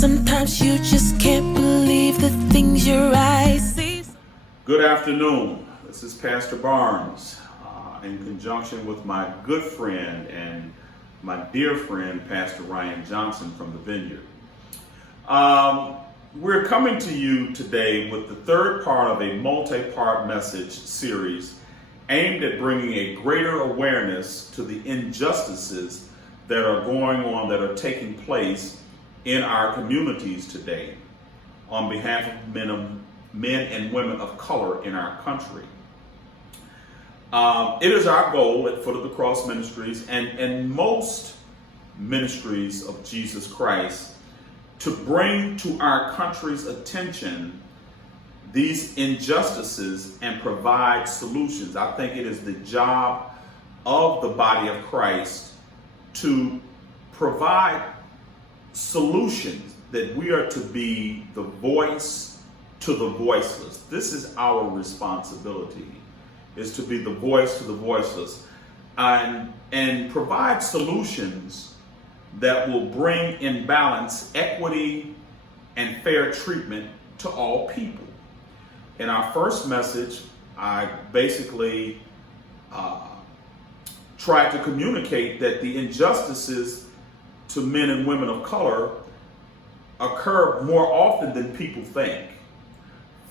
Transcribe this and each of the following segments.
Sometimes you just can't believe the things your eyes see. Good afternoon. This is Pastor Barnes in conjunction with my good friend and my dear friend, Pastor Ryan Johnson from the Vineyard. We're coming to you today with the third part of a multi-part message series aimed at bringing a greater awareness to the injustices that are going on, that are taking place in our communities today on behalf of men and women of color in our country. It is our goal at Foot of the Cross Ministries and most ministries of Jesus Christ to bring to our country's attention these injustices and provide solutions. I think it is the job of the body of Christ to provide solutions, that we are to be the voice to the voiceless. This is our responsibility, is to be the voice to the voiceless and provide solutions that will bring in balance equity and fair treatment to all people. In our first message, I basically tried to communicate that the injustices to men and women of color occur more often than people think,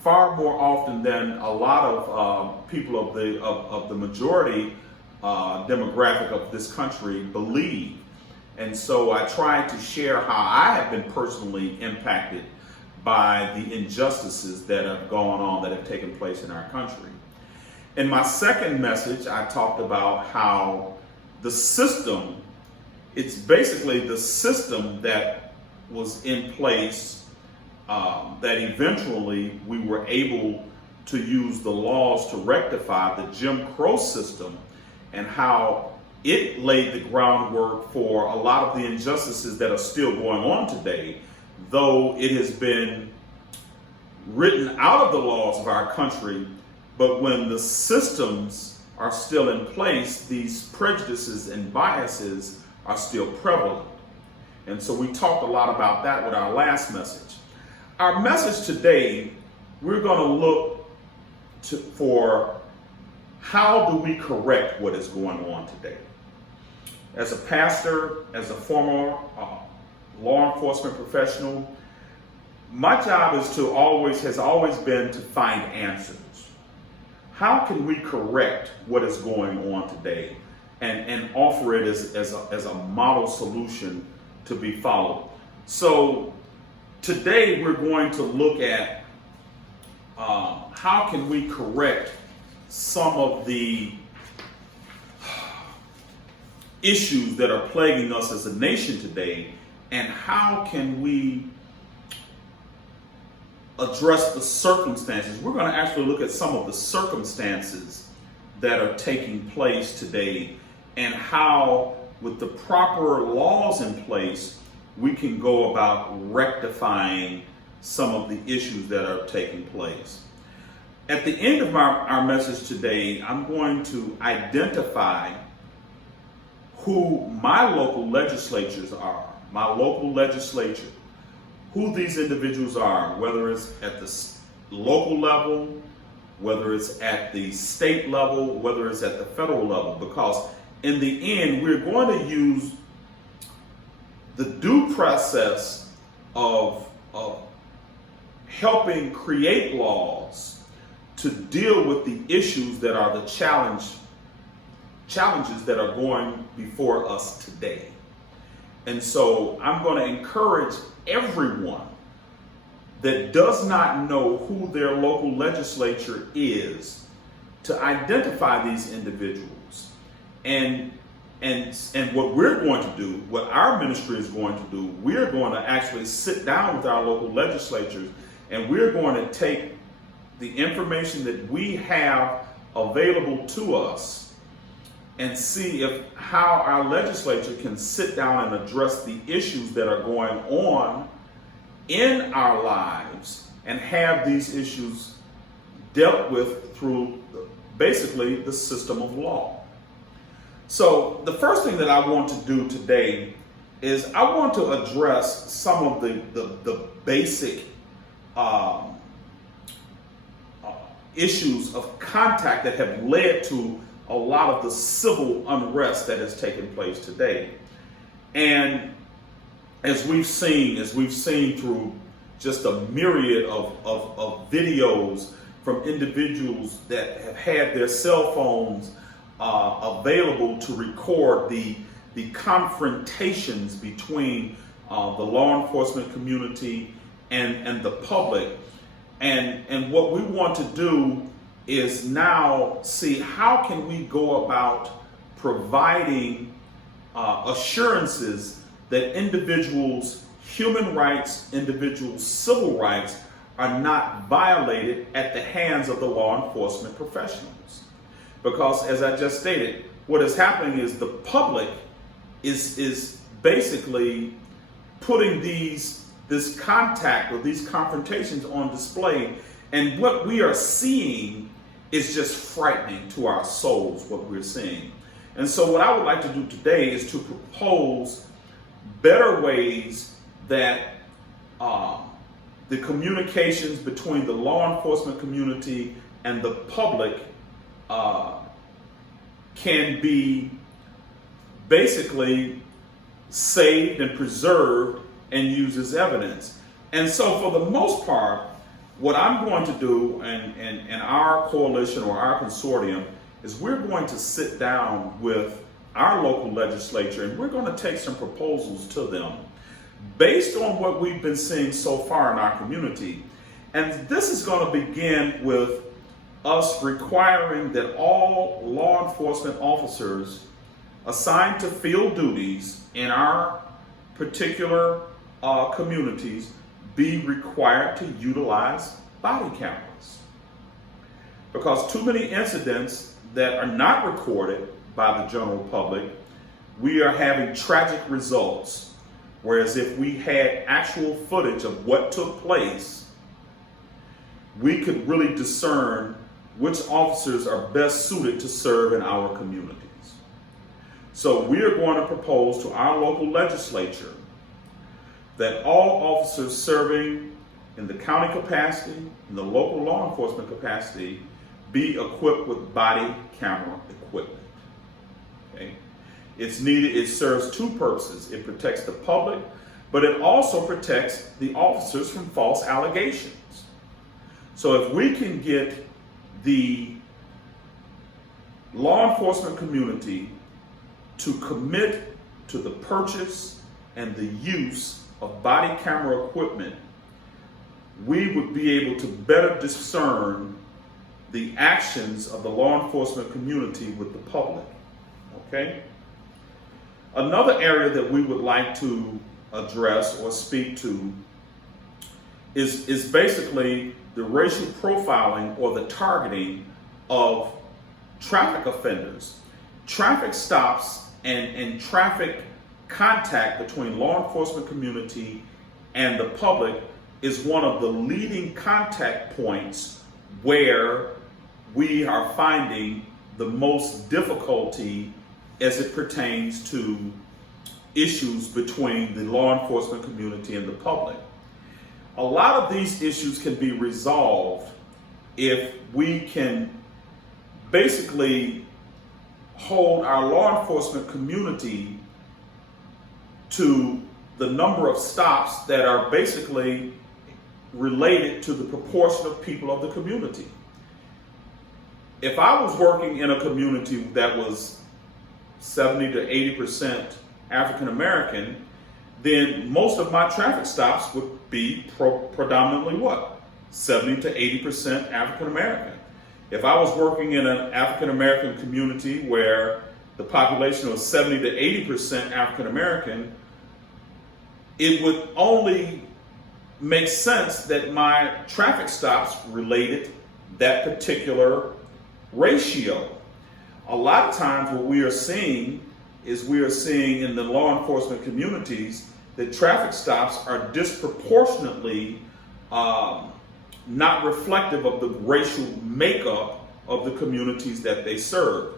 far more often than a lot of people of the majority demographic of this country believe. And so I tried to share how I have been personally impacted by the injustices that have gone on, that have taken place in our country. In my second message, I talked about how the system, it's basically the system that was in place that eventually we were able to use the laws to rectify the Jim Crow system, and how it laid the groundwork for a lot of the injustices that are still going on today, though it has been written out of the laws of our country. But when the systems are still in place, these prejudices and biases are still prevalent. And so we talked a lot about that with our last message. Our message today, we're going to look for how do we correct what is going on today. As a pastor, as a former law enforcement professional, my job has always been to find answers. How can we correct what is going on today and offer it as a model solution to be followed? So today we're going to look at how can we correct some of the issues that are plaguing us as a nation today, and how can we address the circumstances. We're going to actually look at some of the circumstances that are taking place today, and how, with the proper laws in place, we can go about rectifying some of the issues that are taking place. At the end of our message today, I'm going to identify who my local legislatures are, my local legislature, who these individuals are, whether it's at the local level, whether it's at the state level, whether it's at the federal level, because in the end, we're going to use the due process of helping create laws to deal with the issues that are the challenges that are going before us today. And so I'm going to encourage everyone that does not know who their local legislature is to identify these individuals. And what we're going to do, what our ministry is going to do, we're going to actually sit down with our local legislatures, and we're going to take the information that we have available to us and see how our legislature can sit down and address the issues that are going on in our lives, and have these issues dealt with through basically the system of law. So the first thing that I want to do today is I want to address some of the basic issues of contact that have led to a lot of the civil unrest that has taken place today. And as we've seen through just a myriad of videos from individuals that have had their cell phones available to record the confrontations between the law enforcement community and the public. And what we want to do is now see how can we go about providing assurances that individuals' human rights, individuals' civil rights are not violated at the hands of the law enforcement professionals. Because as I just stated, what is happening is the public is basically putting this contact or these confrontations on display, and what we are seeing is just frightening to our souls, what we're seeing. And so what I would like to do today is to propose better ways that the communications between the law enforcement community and the public can be basically saved and preserved and used as evidence. And so for the most part, what I'm going to do and our coalition or our consortium is we're going to sit down with our local legislature and we're going to take some proposals to them based on what we've been seeing so far in our community. And this is going to begin with us requiring that all law enforcement officers assigned to field duties in our particular communities be required to utilize body cameras. Because too many incidents that are not recorded by the general public, we are having tragic results. Whereas if we had actual footage of what took place, we could really discern which officers are best suited to serve in our communities. So we are going to propose to our local legislature that all officers serving in the county capacity, in the local law enforcement capacity, be equipped with body camera equipment. Okay? It's needed, it serves two purposes. It protects the public, but it also protects the officers from false allegations. So if we can get the law enforcement community to commit to the purchase and the use of body camera equipment, we would be able to better discern the actions of the law enforcement community with the public. Okay? Another area that we would like to address or speak to is basically the racial profiling or the targeting of traffic offenders. Traffic stops and traffic contact between law enforcement community and the public is one of the leading contact points where we are finding the most difficulty as it pertains to issues between the law enforcement community and the public. A lot of these issues can be resolved if we can basically hold our law enforcement community to the number of stops that are basically related to the proportion of people of the community. If I was working in a community that was 70 to 80% African American, then most of my traffic stops would be predominantly what? 70 to 80% African American. If I was working in an African American community where the population was 70 to 80% African American, it would only make sense that my traffic stops related that particular ratio. A lot of times what we are seeing is we are seeing in the law enforcement communities that traffic stops are disproportionately not reflective of the racial makeup of the communities that they serve.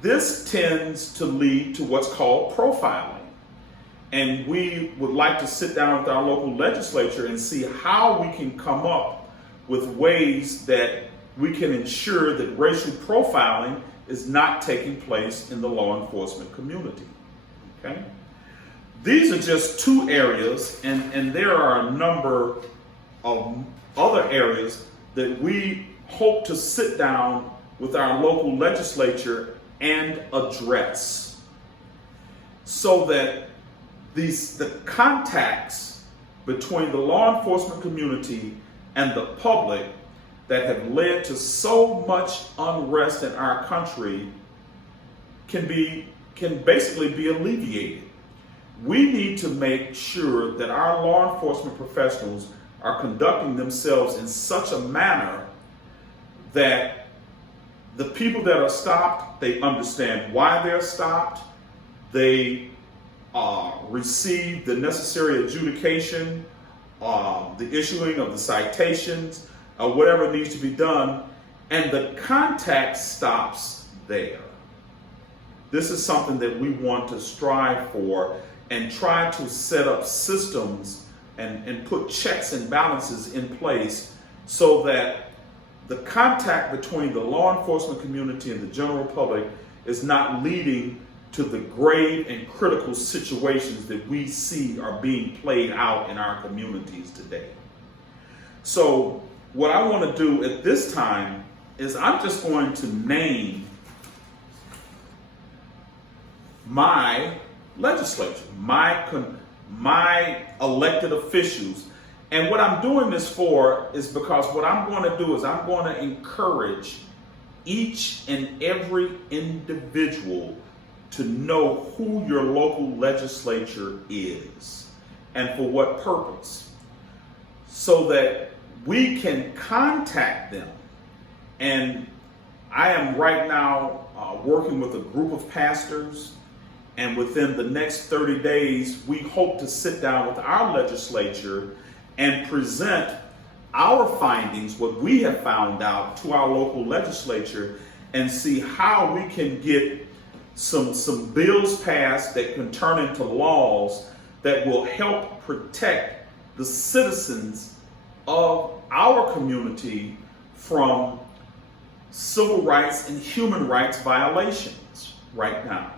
This tends to lead to what's called profiling. And we would like to sit down with our local legislature and see how we can come up with ways that we can ensure that racial profiling is not taking place in the law enforcement community. Okay? These are just two areas, and there are a number of other areas that we hope to sit down with our local legislature and address, so that the contacts between the law enforcement community and the public that have led to so much unrest in our country can basically be alleviated. We need to make sure that our law enforcement professionals are conducting themselves in such a manner that the people that are stopped, they understand why they're stopped, they receive the necessary adjudication, the issuing of the citations, whatever needs to be done, and the contact stops there. This is something that we want to strive for and try to set up systems and put checks and balances in place so that the contact between the law enforcement community and the general public is not leading to the grave and critical situations that we see are being played out in our communities today. So what I want to do at this time is I'm just going to name my legislature, my elected officials. And what I'm doing this for is because what I'm going to do is I'm going to encourage each and every individual to know who your local legislature is and for what purpose, so that we can contact them. And I am right now working with a group of pastors, and within the next 30 days, we hope to sit down with our legislature and present our findings, what we have found out, to our local legislature, and see how we can get some bills passed that can turn into laws that will help protect the citizens of our community from civil rights and human rights violations right now.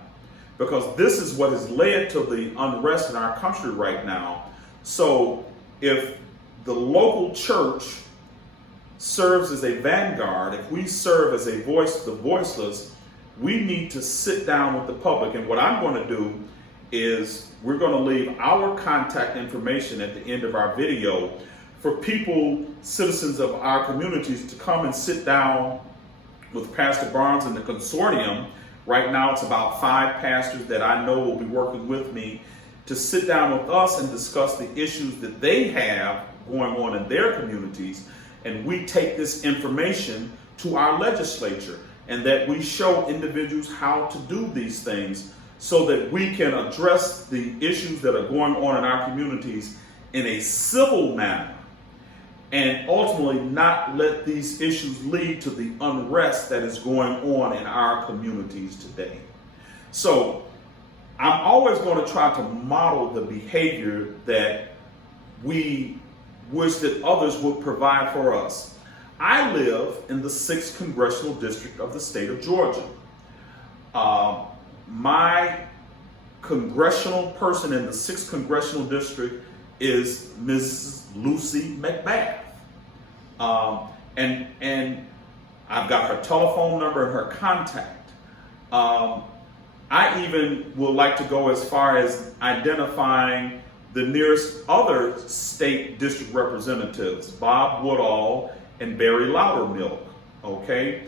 Because this is what has led to the unrest in our country right now. So if the local church serves as a vanguard, if we serve as a voice to the voiceless, we need to sit down with the public. And what I'm going to do is we're going to leave our contact information at the end of our video for people, citizens of our communities, to come and sit down with Pastor Barnes and the consortium. Right now it's about 5 pastors that I know will be working with me to sit down with us and discuss the issues that they have going on in their communities. And we take this information to our legislature, and that we show individuals how to do these things so that we can address the issues that are going on in our communities in a civil manner, and ultimately not let these issues lead to the unrest that is going on in our communities today. So I'm always going to try to model the behavior that we wish that others would provide for us. I live in the 6th Congressional District of the state of Georgia. My congressional person in the 6th Congressional District is Mrs. Lucy McBath. And I've got her telephone number and her contact. I even would like to go as far as identifying the nearest other state district representatives, Bob Woodall and Barry Loudermilk, okay?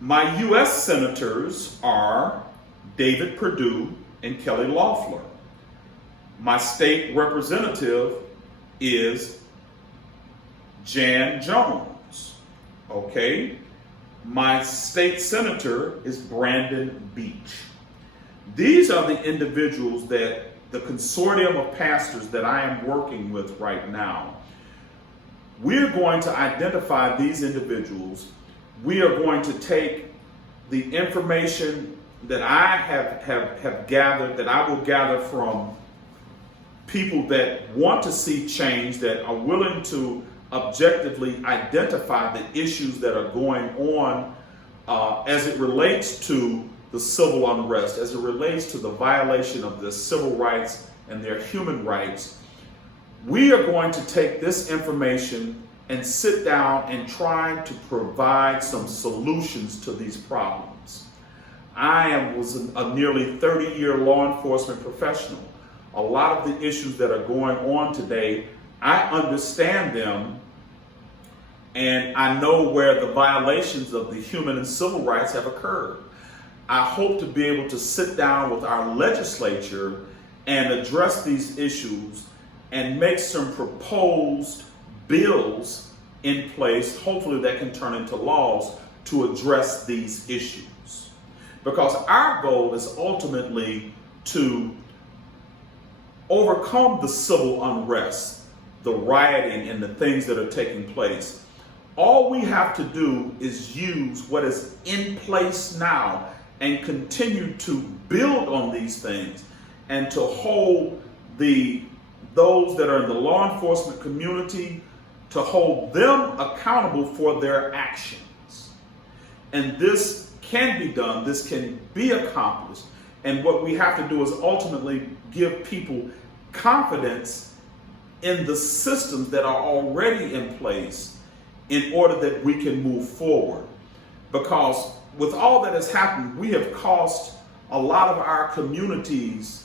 My U.S. senators are David Perdue and Kelly Loeffler. My state representative is Jan Jones, okay? My state senator is Brandon Beach. These are the individuals that the consortium of pastors that I am working with right now. We're going to identify these individuals. We are going to take the information that I have gathered, that I will gather from people that want to see change, that are willing to objectively identify the issues that are going on as it relates to the civil unrest, as it relates to the violation of their civil rights and their human rights. We are going to take this information and sit down and try to provide some solutions to these problems. I was a nearly 30-year law enforcement professional. A lot of the issues that are going on today, I understand them, and I know where the violations of the human and civil rights have occurred. I hope to be able to sit down with our legislature and address these issues and make some proposed bills in place, hopefully that can turn into laws to address these issues. Because our goal is ultimately to overcome the civil unrest, the rioting, and the things that are taking place. All we have to do is use what is in place now and continue to build on these things and to hold those that are in the law enforcement community, to hold them accountable for their actions. And this can be done, this can be accomplished. And what we have to do is ultimately give people confidence in the systems that are already in place in order that we can move forward. Because with all that has happened, we have cost a lot of our communities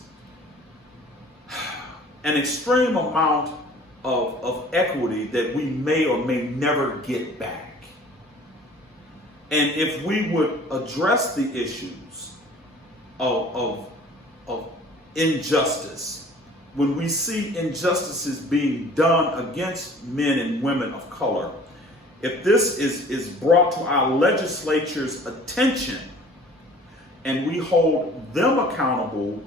an extreme amount of equity that we may or may never get back. And if we would address the issues of injustice, when we see injustices being done against men and women of color, if this is brought to our legislature's attention and we hold them accountable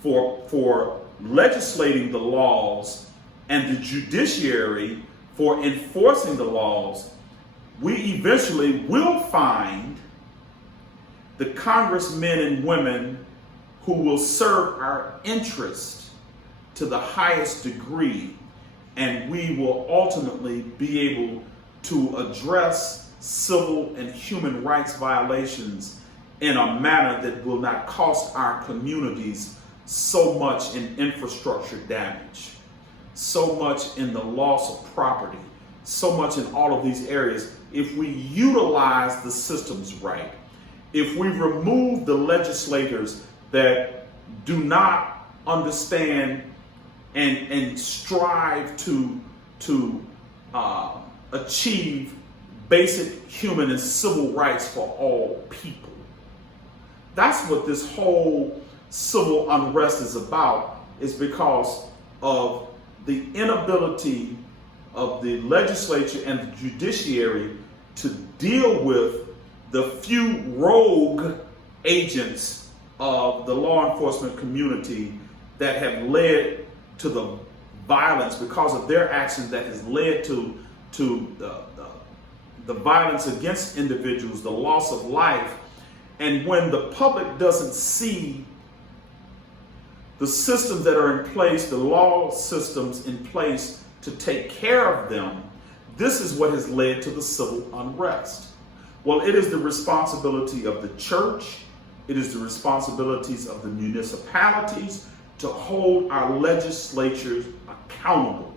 for legislating the laws and the judiciary for enforcing the laws, we eventually will find the congressmen and women who will serve our interest to the highest degree, and we will ultimately be able to address civil and human rights violations in a manner that will not cost our communities so much in infrastructure damage, so much in the loss of property, so much in all of these areas. If we utilize the systems right, if we remove the legislators that do not understand and strive to achieve basic human and civil rights for all people. That's what this whole civil unrest is about, is because of the inability of the legislature and the judiciary to deal with the few rogue agents of the law enforcement community that have led to the violence because of their actions, that has led to the violence against individuals, the loss of life. And when the public doesn't see the systems that are in place, the law systems in place to take care of them, this is what has led to the civil unrest. Well, it is the responsibility of the church, it is the responsibilities of the municipalities to hold our legislatures accountable.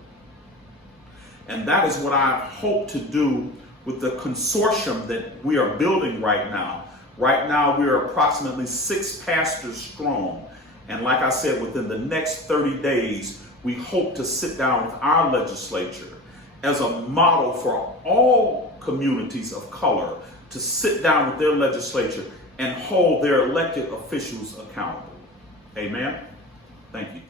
And that is what I hope to do with the consortium that we are building right now. Right now, we are approximately 6 pastors strong. And like I said, within the next 30 days, we hope to sit down with our legislature as a model for all communities of color to sit down with their legislature and hold their elected officials accountable. Amen. Thank you.